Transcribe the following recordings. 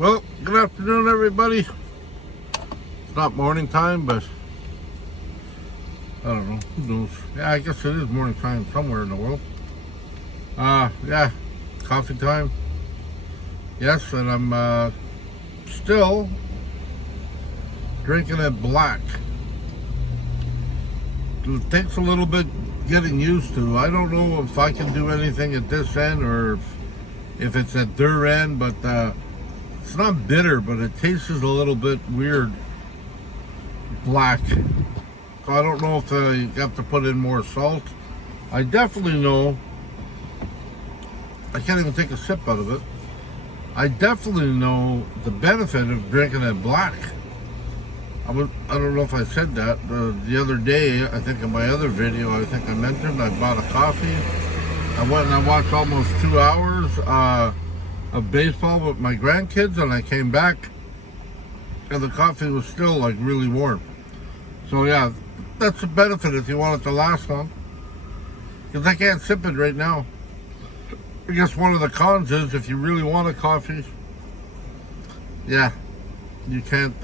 Well, good afternoon, everybody. It's not morning time, but I don't know. Who knows? Yeah, I guess it is morning time somewhere in the world. Yeah, coffee time. Yes, and I'm still drinking it black. It takes a little bit getting used to. I don't know if I can do anything at this end or if it's at their end, but it's not bitter, but it tastes a little bit weird black. So I don't know if you have to put in more salt. I definitely know, I can't even take a sip out of it. I definitely know the benefit of drinking it black. I don't know if I said that the other day. I think in my other video, I think I mentioned I bought a coffee. I went and I watched almost 2 hours of baseball with my grandkids, and I came back and the coffee was still like really warm. So yeah, that's a benefit if you want it to last long, because I can't sip it right now. I guess one of the cons is if you really want a coffee, yeah, you can't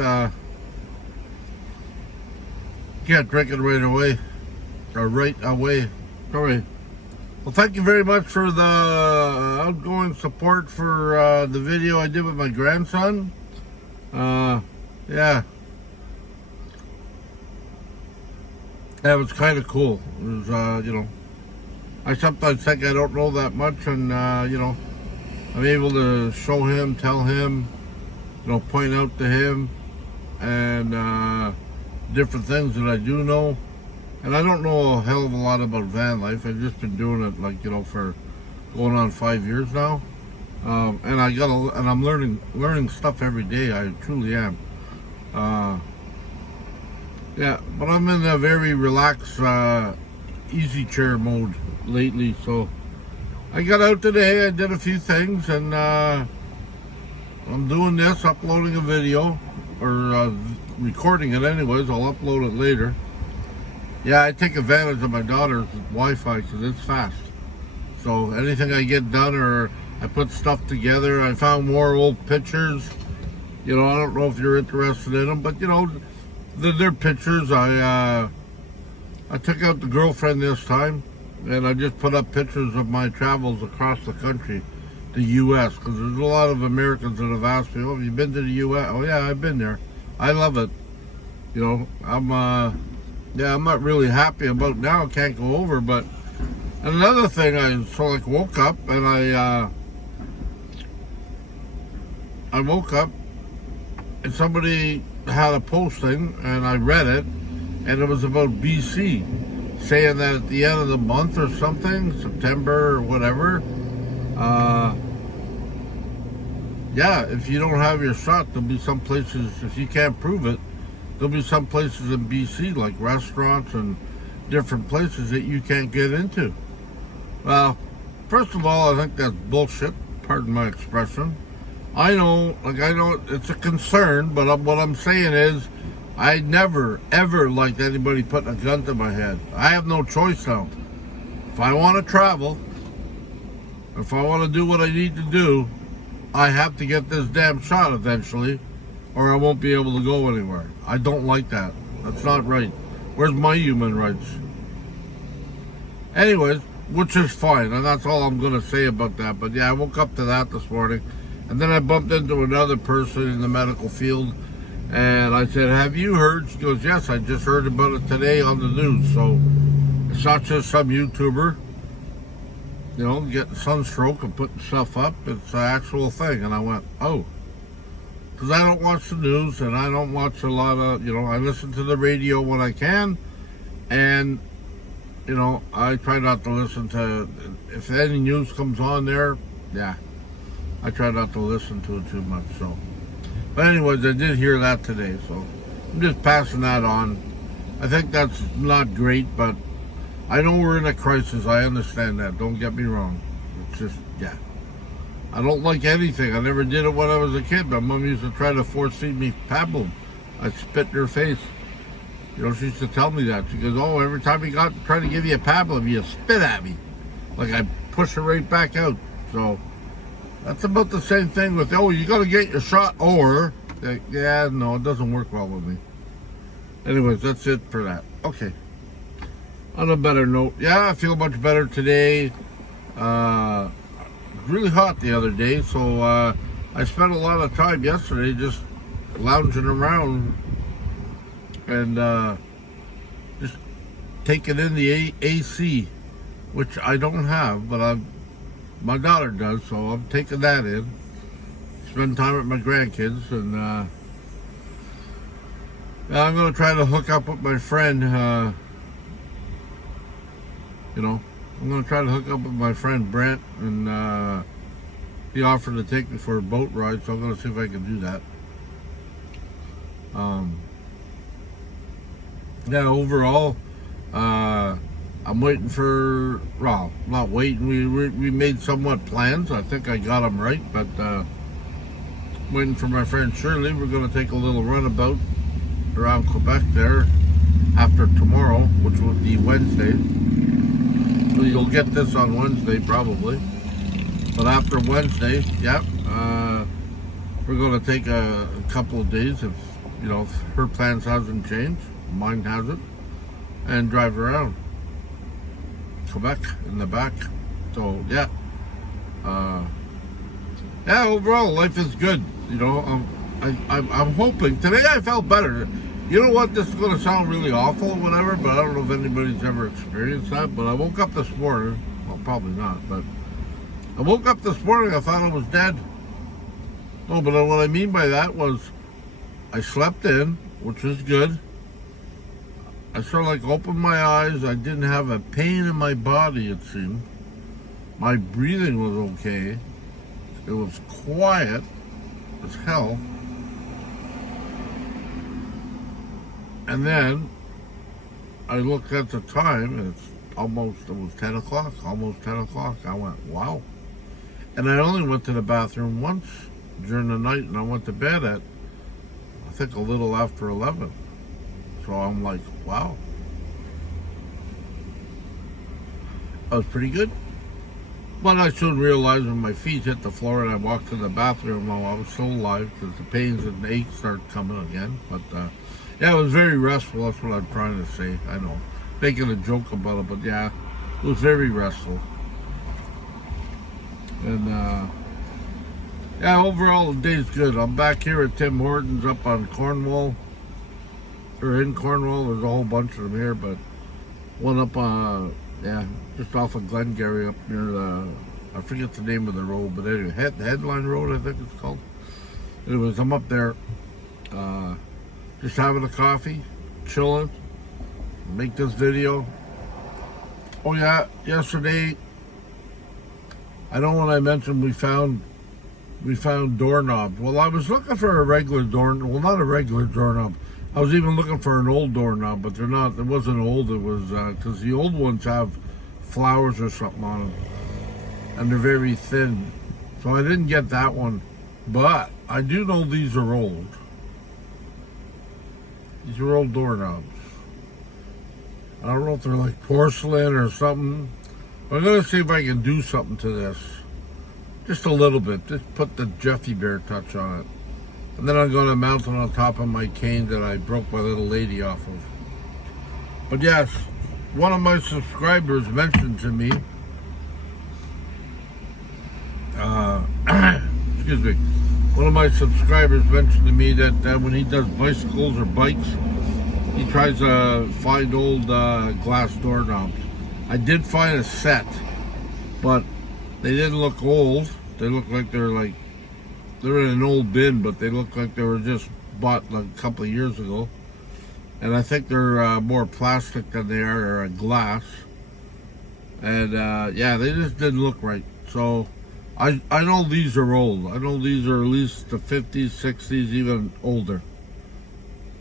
drink it right away. Sorry. Well, thank you very much for the outgoing support for the video I did with my grandson. Yeah. That was kind of cool. It was, I sometimes think I don't know that much, and, I'm able to show him, tell him, point out to him, and different things that I do know. And I don't know a hell of a lot about van life. I've just been doing it for going on 5 years now. And I'm learning stuff every day. I truly am. Yeah, but I'm in a very relaxed, easy chair mode lately. So I got out today, I did a few things, and I'm doing this, uploading a video, or recording it anyways. I'll upload it later. Yeah, I take advantage of my daughter's Wi-Fi because it's fast. So anything I get done, or I put stuff together, I found more old pictures. I don't know if you're interested in them, but they're pictures. I took out the girlfriend this time, and I just put up pictures of my travels across the country, the U.S., because there's a lot of Americans that have asked me, "Oh, have you been to the U.S.?" Oh yeah, I've been there. I love it. I'm not really happy about now. I can't go over, but another thing, I woke up and I woke up and somebody had a posting, and I read it, and it was about BC, saying that at the end of the month or something, September or whatever, yeah, if you don't have your shot, there'll be some places, if you can't prove it, there'll be some places in BC, like restaurants and different places that you can't get into. Well, first of all, I think that's bullshit, pardon my expression. I know it's a concern, but what I'm saying is, I never, ever liked anybody putting a gun to my head. I have no choice now. If I want to travel, if I want to do what I need to do, I have to get this damn shot eventually, or I won't be able to go anywhere. I don't like that. That's not right. Where's my human rights? Anyways, which is fine, and that's all I'm going to say about that. But yeah, I woke up to that this morning, and then I bumped into another person in the medical field, and I said, "Have you heard?" She goes, "Yes, I just heard about it today on the news." So it's not just some YouTuber, getting sunstroke and putting stuff up. It's an actual thing. And I went, oh. Because I don't watch the news, and I don't watch a lot of, I listen to the radio when I can, and, I try not to listen to, if any news comes on there, yeah, I try not to listen to it too much, so. But anyways, I did hear that today, so I'm just passing that on. I think that's not great, but I know we're in a crisis. I understand that, don't get me wrong. It's just, yeah. I don't like anything. I never did it when I was a kid. My mom used to try to force-feed me pablum. I'd spit in her face. She used to tell me that. She goes, "Oh, every time he tried to give you a pablum, you spit at me." Like I push her right back out. So, That's about the same thing with, oh, you got to get your shot, or, yeah, no, it doesn't work well with me. Anyways, that's it for that. Okay. On a better note, yeah, I feel much better today. Really hot the other day, so I spent a lot of time yesterday just lounging around and just taking in the AC, which I don't have, but my daughter does, so I'm taking that in. Spend time with my grandkids, and I'm going to try to hook up with my friend, I'm going to try to hook up with my friend Brent, and he offered to take me for a boat ride, so I'm going to see if I can do that. Yeah, overall, I'm waiting for, well, not waiting, we made somewhat plans. I think I got them right, but waiting for my friend Shirley. We're going to take a little runabout around Quebec there after tomorrow, which will be Wednesday. So you'll get this on Wednesday probably. But after Wednesday, yeah, we're going to take a couple of days if, if her plans hasn't changed, mine hasn't, and drive around Quebec in the back. So yeah, overall life is good. I'm hoping today I felt better. You know what? This is going to sound really awful or whatever, but I don't know if anybody's ever experienced that. But I woke up this morning. Well, probably not. But I woke up this morning. I thought I was dead. No, but what I mean by that was I slept in, which was good. I sort of opened my eyes. I didn't have a pain in my body, it seemed. My breathing was okay. It was quiet as hell. And then I looked at the time, and it was 10 o'clock, almost 10 o'clock. I went, wow. And I only went to the bathroom once during the night, and I went to bed at, I think, a little after 11. So I'm like, wow. That was pretty good. But I soon realized when my feet hit the floor and I walked to the bathroom, I was still alive because the pains and the aches started coming again. But yeah, it was very restful. That's what I'm trying to say. I know, making a joke about it, but yeah, it was very restful. And yeah, overall the day's good. I'm back here at Tim Hortons up on Cornwall, or in Cornwall. There's a whole bunch of them here, but one up just off of Glengarry up near I forget the name of the road, but anyway, Headline Road, I think it's called. Anyways, I'm up there, just having a coffee, chilling, make this video. Oh yeah, yesterday, I know when I mentioned we found doorknobs. Well, I was looking for a regular doorknob. Well, not a regular doorknob. I was even looking for an old doorknob, but they're not. It wasn't old. It was because the old ones have flowers or something on them, and they're very thin. So I didn't get that one, but I do know these are old. These are old doorknobs. I don't know if they're like porcelain or something. I'm gonna see if I can do something to this, just a little bit. Just put the Jeffy Bear touch on it. And then I'm going to mount it on top of my cane that I broke my little lady off of. But yes, one of my subscribers mentioned to me, excuse me, one of my subscribers mentioned to me that when he does bicycles or bikes, he tries to find old glass doorknobs. I did find a set, but they didn't look old. They looked like they're in an old bin, but they look like they were just bought a couple of years ago. And I think they're more plastic than they are glass. And yeah, they just didn't look right. So I know these are old. I know these are at least the 50s, 60s, even older.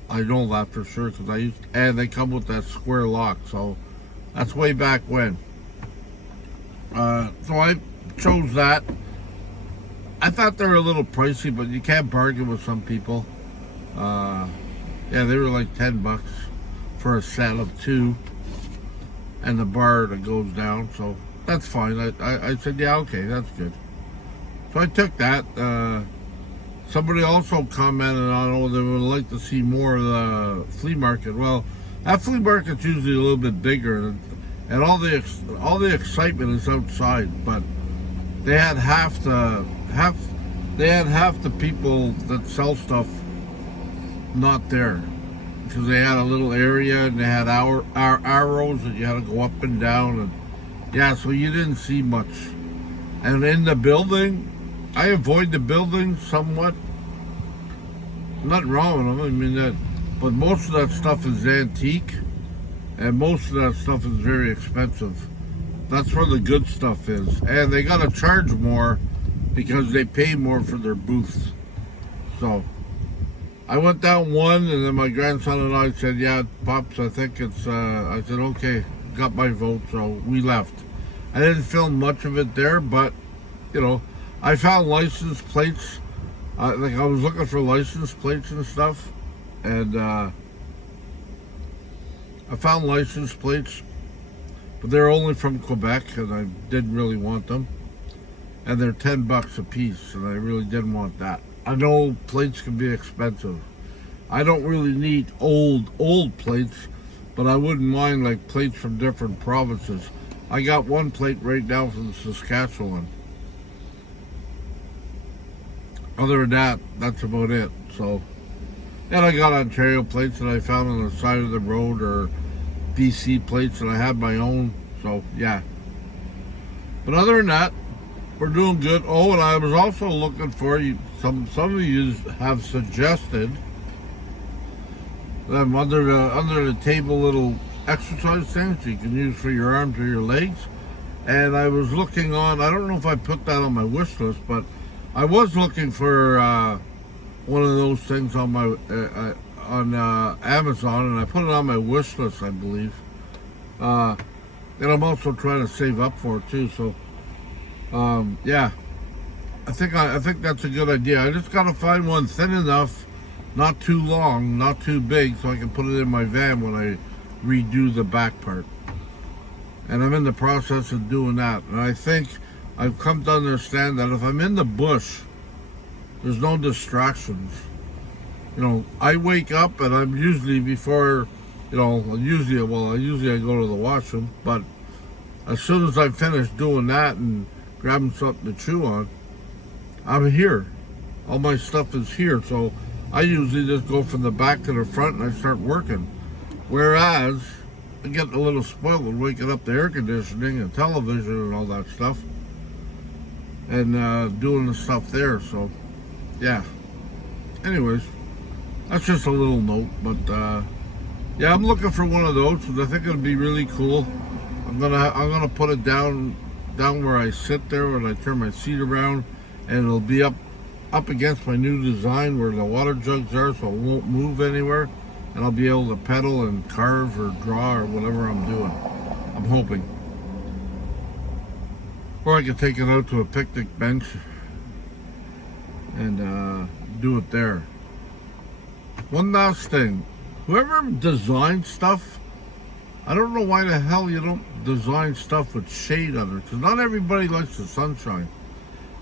I know that for sure because and they come with that square lock. So that's way back when. So I chose that. I thought they were a little pricey, but you can't bargain with some people. Yeah, they were like $10 for a set of 2, and the bar that goes down. So that's fine. I said, yeah, okay, that's good. So I took that. Somebody also commented on, oh, they would like to see more of the flea market. Well, that flea market's usually a little bit bigger, and all the excitement is outside. But they had half the people that sell stuff not there, because they had a little area and they had our arrows that you had to go up and down, and yeah, so you didn't see much. And in the building, I avoid the building somewhat. Nothing wrong with them. I mean that, but most of that stuff is antique, and most of that stuff is very expensive. That's where the good stuff is, and they gotta charge more because they pay more for their booths. So I went down one, and then my grandson and I said, "Yeah, Pops, I think it's." I said, "Okay, got my vote," so we left. I didn't film much of it there, but you know, I found license plates. Like I was looking for license plates and stuff, and I found license plates, but they're only from Quebec, and I didn't really want them. And they're $10 a piece, and I really didn't want that. I know plates can be expensive. I don't really need old plates, but I wouldn't mind like plates from different provinces. I got one plate right now from Saskatchewan. Other than that, that's about it. So, and I got Ontario plates that I found on the side of the road, or BC plates that I had my own. So, yeah. But other than that, we're doing good. Oh, and I was also looking for you. Some of you have suggested them under the table little exercise things you can use for your arms or your legs. And I was looking on. I don't know if I put that on my wish list, but I was looking for one of those things on my on Amazon, and I put it on my wish list, I believe. And I'm also trying to save up for it too. So, yeah, I think that's a good idea. I just gotta find one thin enough, not too long, not too big, so I can put it in my van when I redo the back part. And I'm in the process of doing that. And I think I've come to understand that if I'm in the bush, there's no distractions. You know, I wake up and I'm usually before, you know, usually I go to the washroom, but as soon as I finish doing that and grabbing something to chew on, I'm here. All my stuff is here. So I usually just go from the back to the front and I start working. Whereas I get a little spoiled with waking up to air conditioning and television and all that stuff, and doing the stuff there. So yeah, anyways, that's just a little note. But yeah, I'm looking for one of those because I think it'll be really cool. I'm gonna put it down where I sit there when I turn my seat around, and it'll be up against my new design where the water jugs are, so it won't move anywhere, and I'll be able to pedal and carve or draw or whatever I'm doing. I'm hoping. Or I could take it out to a picnic bench and do it there. One last thing. Whoever designs stuff, I don't know why the hell you don't design stuff with shade under it, because not everybody likes the sunshine.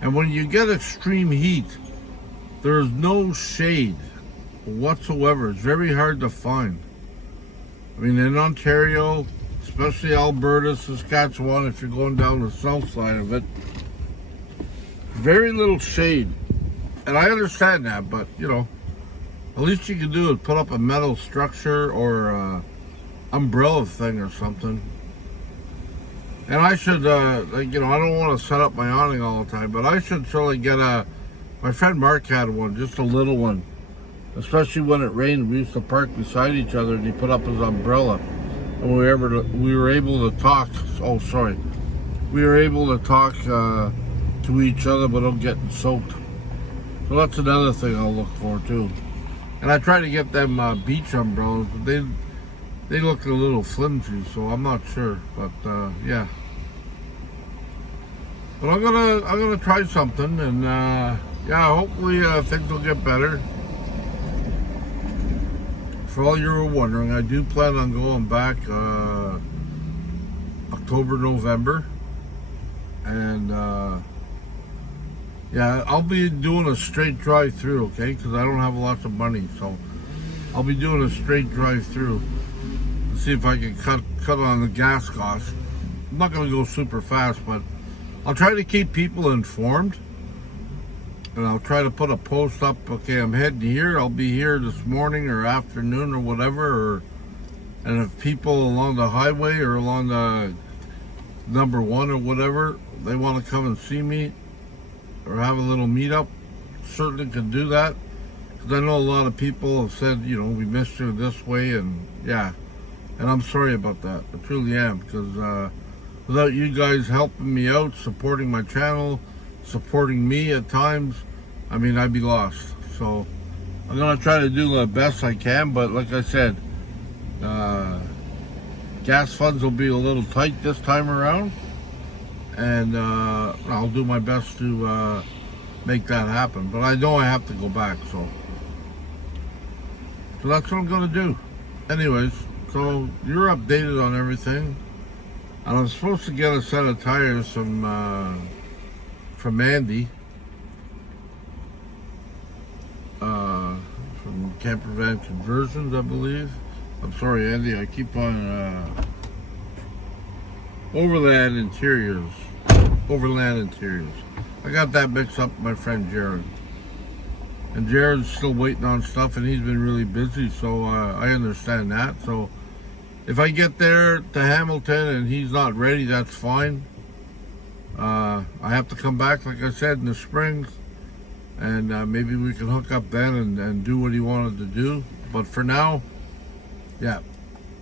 And when you get extreme heat, there's no shade whatsoever. It's very hard to find. I mean, in Ontario, especially Alberta, Saskatchewan, if you're going down the south side of it, very little shade. And I understand that, but you know, at least you can do is put up a metal structure or a umbrella thing or something. And I should, like, you know, I don't want to set up my awning all the time, but I should surely get my friend Mark had one, just a little one. Especially when it rained, we used to park beside each other and he put up his umbrella. And we were able to talk, we were able to talk to each other without getting soaked. So that's another thing I'll look for too. And I try to get them beach umbrellas, but they look a little flimsy, so I'm not sure. But yeah. But I'm gonna try something, and yeah, hopefully things will get better. For all you were wondering, I do plan on going back October, November, and Yeah, I'll be doing a straight drive-through, okay? Because I don't have lots of money, so I'll be doing a straight drive-through to see if I can cut on the gas costs. I'm not going to go super fast, but I'll try to keep people informed. And I'll try to put a post up, okay, I'm heading here, I'll be here this morning or afternoon or whatever. And if people along the highway or along the number 1 or whatever, they want to come and see me or have a little meetup, certainly can do that. Because I know a lot of people have said, you know, we missed you this way, and yeah. And I'm sorry about that. I truly am, because without you guys helping me out, supporting my channel, supporting me at times, I mean, I'd be lost. So I'm gonna try to do the best I can, but like I said, gas funds will be a little tight this time around, and I'll do my best to make that happen. But I know I have to go back, so that's what I'm gonna do. Anyways, so you're updated on everything, and I'm supposed to get a set of tires from Andy, from Camper Van Conversions, I believe. I'm sorry, Andy, I keep on Overland Interiors. I got that mixed up with my friend Jared. And Jared's still waiting on stuff, and he's been really busy, so I understand that. So if I get there to Hamilton and he's not ready, that's fine. I have to come back, like I said, in the spring, and maybe we can hook up then and do what he wanted to do. But for now, yeah,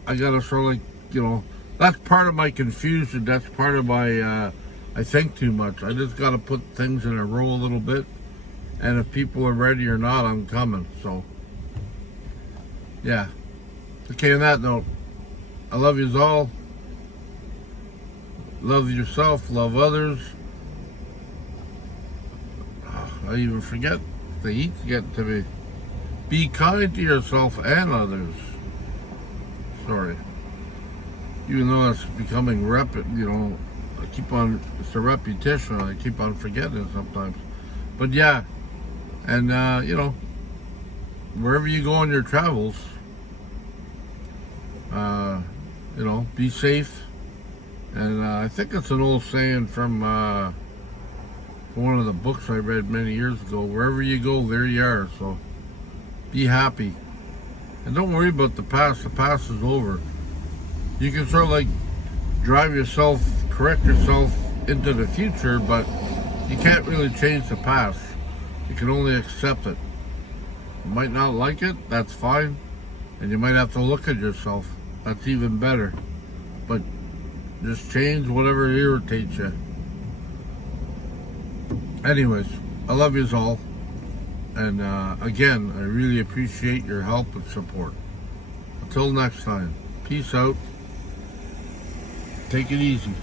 I gotta sort of, like, you know, that's part of my confusion. That's part of my, I think too much. I just gotta put things in a row a little bit, and if people are ready or not, I'm coming. So, yeah. Okay, on that note, I love yous all. Love yourself, love others. I even forget the heat's getting to me. Be kind to yourself and others. Sorry. Even though that's becoming you know, it's a repetition. I keep on forgetting it sometimes. But yeah, and you know, wherever you go on your travels, you know, be safe. And I think it's an old saying from one of the books I read many years ago. Wherever you go, there you are. So be happy. And don't worry about the past. The past is over. You can sort of like correct yourself into the future, but you can't really change the past. You can only accept it. You might not like it, that's fine. And you might have to look at yourself. That's even better. But just change whatever irritates you. Anyways, I love yous all. And again, I really appreciate your help and support. Until next time, peace out. Take it easy.